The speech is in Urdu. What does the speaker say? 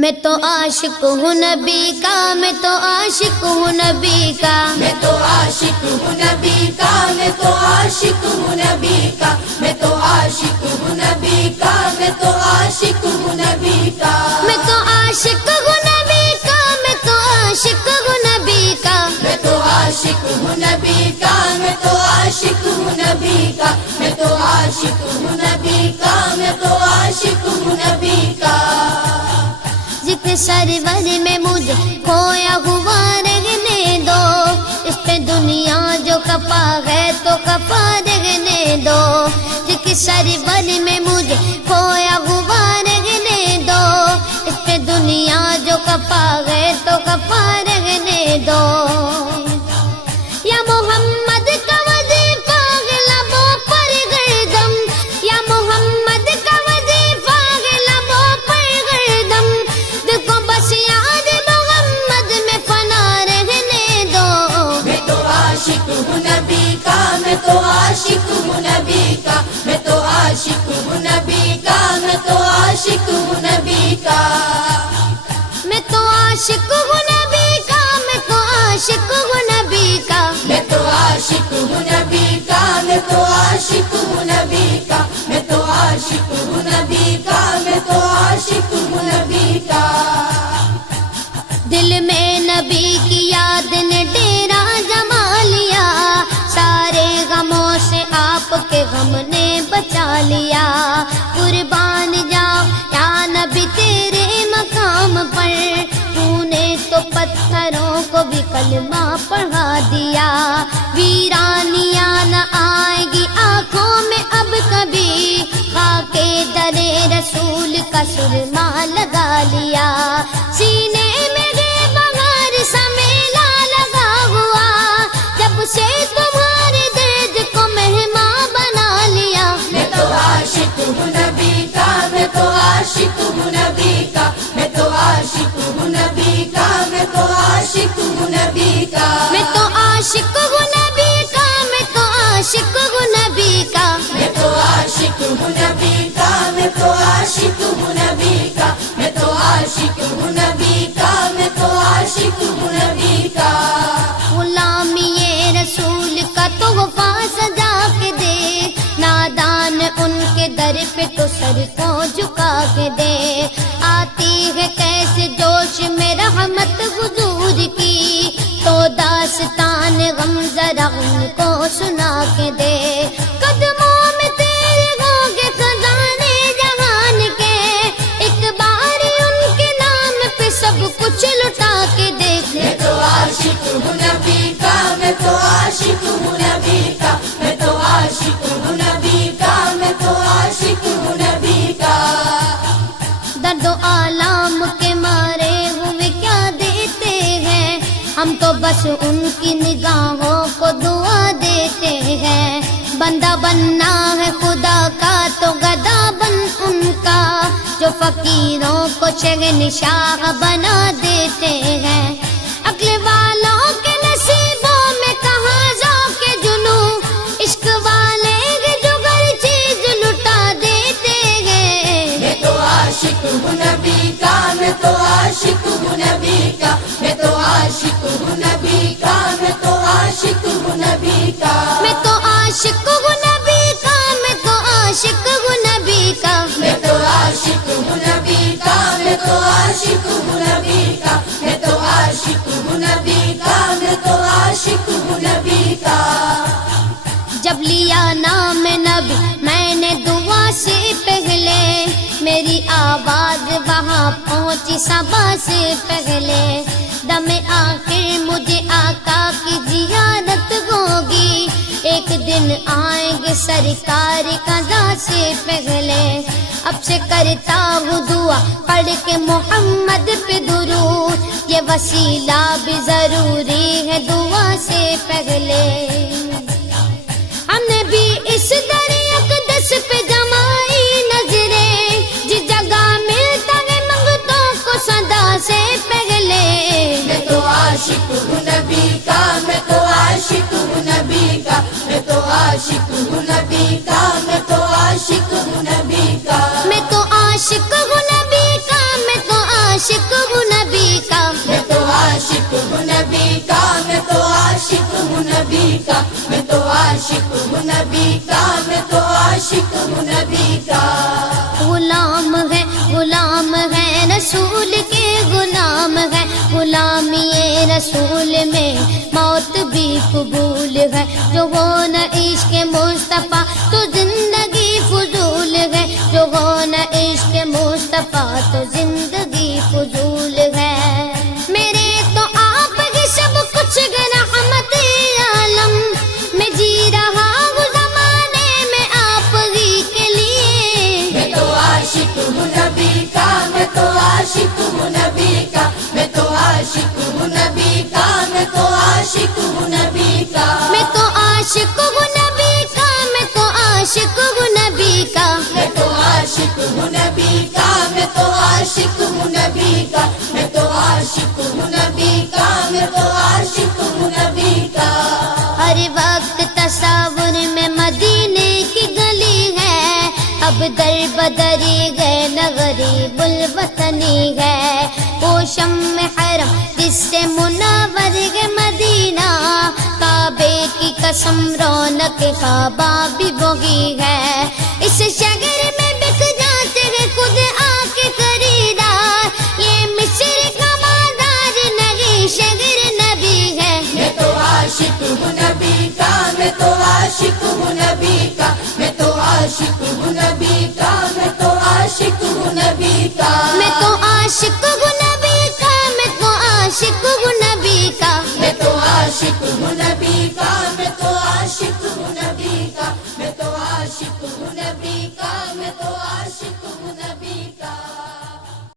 میں تو عاشق ہوں نبی کا، میں تو عاشق ہوں نبی کا، میں تو عاشق ہوں نبی کا، میں تو عاشق ہوں نبی کا، میں تو عاشق ہوں نبی کا، میں تو عاشق ہوں نبی کا، میں تو عاشق ہوں نبی کا، میں تو عاشق ہوں نبی کا، میں تو عاشق ہوں نبی کا، میں تو عاشق ہوں نبی کا، میں تو عاشق ہوں نبی کا، میں تو عاشق ہوں نبی کا، ذکر سرور میں مجھے کھویا ہوا رہنے دو، اس پہ دنیا جو کپا ہے تو کپا رہنے دو، ذکر سرور میں مجھے کھویا ہوا رہنے دو، اس پہ دنیا جو کپا ہے تو کپا رہنے دو، یا محمد کا وظیفہ ہے لبوں پر گردم، یا محمد کا وظیفہ ہے لبوں پر گردم، دیکھو بس یاد محمد میں فنا رہنے دو، میں تو عاشق ہوں نبی کا، میں تو عاشق ہوں نبی کا، میں تو عاشق ہوں نبی کا، میں تو عاشق ہوں نبی کا، میں تو عاشق ہوں نبی کا، میں تو عاشق ہوں نبی کا، میں تو عاشق ہوں نبی کا، میں تو عاشق ہوں نبی کا، میں تو عاشق ہوں نبی کا، میں تو عاشق ہوں نبی کا، دل میں نبی کی یاد نے ڈیرا جما لیا، سارے غموں سے آپ کے غم نے بچا لیا، قربان جاؤ یا نبی تیرے مقام پر، تو نے تو پتھروں کو بھی کلمہ پڑھا دیا، ویرانیاں نہ آئے گی آنکھوں میں اب کبھی، خاک در رسول کا سرما لگا لیا، سینے میں سے تمہارے درد کو مہمان بنا لیا، میں تو عاشق ہوں نبی کا، میں تو عاشق ہوں نبی کا، میں تو عاشق ہوں نبی کا، میں تو عاشق ہوں نبی کا، میں تو عاشق ہوں نبی کا، میں تو عاشق ہوں نبی کا، میں تو عاشق ہوں نبی کا، میں تو عاشق ہوں نبی کا، میں تو عاشق ہوں نبی کا، میں تو عاشق ہوں نبی کا، غلامی رسول کا تحفہ سجا کے دے، نادان ان کے در پہ تو سر کو جھکا کے دے، آتی ہے کیسے جوش میں رحمت حضور کی، تو داستان غم ذرا ان کو سنا کے دے، قدموں میں تیرے ہوں گے خزانے جہان کے، ایک بار ان کے نام پہ سب کچھ لٹا کے دیکھ، میں تو عاشق ہوں نبی کا، میں تو عاشق ہوں نبی کا، میں تو عاشق ہوں نبی کا، میں تو عاشق ہوں نبی کا، درد و آلام کے مارے ہوئے کیا دیتے ہیں، ہم تو بس ان کی نگاہوں کو دعا دیتے ہیں، بندہ بننا ہے خدا کا تو گدا بن ان کا، جو فقیروں کو شہنشاہ بنا دیتے ہیں، عقل والوں کے نصیبوں میں کہاں ذوق جنوں، عشق والے جو ہر چیز لٹا دیتے ہیں، میں تو عاشق ہوں نبی کا، میں تو عاشق ہوں نبی کا، میں تو عاشق ہوں نبی کا، میں تو عاشق ہوں نبی کا، میں تو عاشق ہوں نبی کا، میں تو عاشق ہوں نبی کا، میں تو عاشق ہوں نبی کا، میں تو عاشق ہوں نبی کا، میں تو عاشق ہوں نبی کا، میں تو عاشق ہوں نبی کا، جب لیا نام نبی میں نے دعا سے پہلے، میری آواز وہاں پہنچی صبا سے پہلے، دم آخر مجھے آقا کی زیارت ہوگی، ایک دن آئیں گے سرکار قضا سے پہلے، اب سے کرتا ہوں دعا پڑھ کے محمد پہ درود، یہ وسیلہ بھی ضروری ہے دعا سے پہلے، ہم نے بھی اس در اقدس پہ جمائی نظریں، جس جگہ ملتا ہے منگتوں کو صدا سے پہلے، میں تو عاشق ہوں نبی کا، میں تو عاشق ہوں نبی کا، میں تو عاشق ہوں نبی کا، میں تو عاشق ہوں نبی کا، میں تو عاشق ہوں نبی کا، میں تو عاشق عاشق ہوں نبی کا، میں تو عاشق ہوں نبی کا۔ غلام ہے رسول کے غلام ہے، غلامی رسول میں موت بھی قبول ہے۔ جو ہو نہ عشق مصطفیٰ تو زندگی فضول ہے، جو ہو نہ عشق مصطفیٰ تو زندگی فضول ہے۔ میرے تو آپ کے سب کچھ رحمت عالم میں جی رہا ہوں زمانے میں آپ ہی کے لیے۔ میں تو عاشق ہوں نبی کا، میں تو عاشق ہوں نبی کا، میں تو عاشق ہوں نبی کا، میں تو عاشق ہوں نبی کا۔ میں تو عاشق ہوں نبی کا، میں تو عاشق ہوں نبی کا۔ میں تو عاشق ہوں نبی کا، میں تو عاشق ہوں نبی کا، میں تو عاشق ہوں نبی کا، میں تو عاشق ہوں نبی کا۔ ہر وقت تصور میں مدینے کی گلی ہے، اب در بدری گئے نہ غریب الوطنی ہے۔ وہ شمع حرم جس سے منور ہے مدینہ، کعبے کی قسم رونق کعبہ بھی وہی ہے۔ اس شہر میں بک جاتے ہیں خود آ کے خریدار، یہ مصر کا مادار نہیں شہر نبی ہے۔ میں تو عاشق ہوں نبی کا، میں تو عاشق ہوں نبی کا، میں تو عاشق ہوں نبی کا، میں تو عاشق ہوں نبی کا۔ میں تو عاشق ہوں نبی کا، میں تو عاشق ہوں نبی کا۔ میں تو عاشق ہوں نبی کا، میں تو عاشق ہوں نبی کا، میں تو عاشق ہوں نبی کا، میں تو عاشق ہوں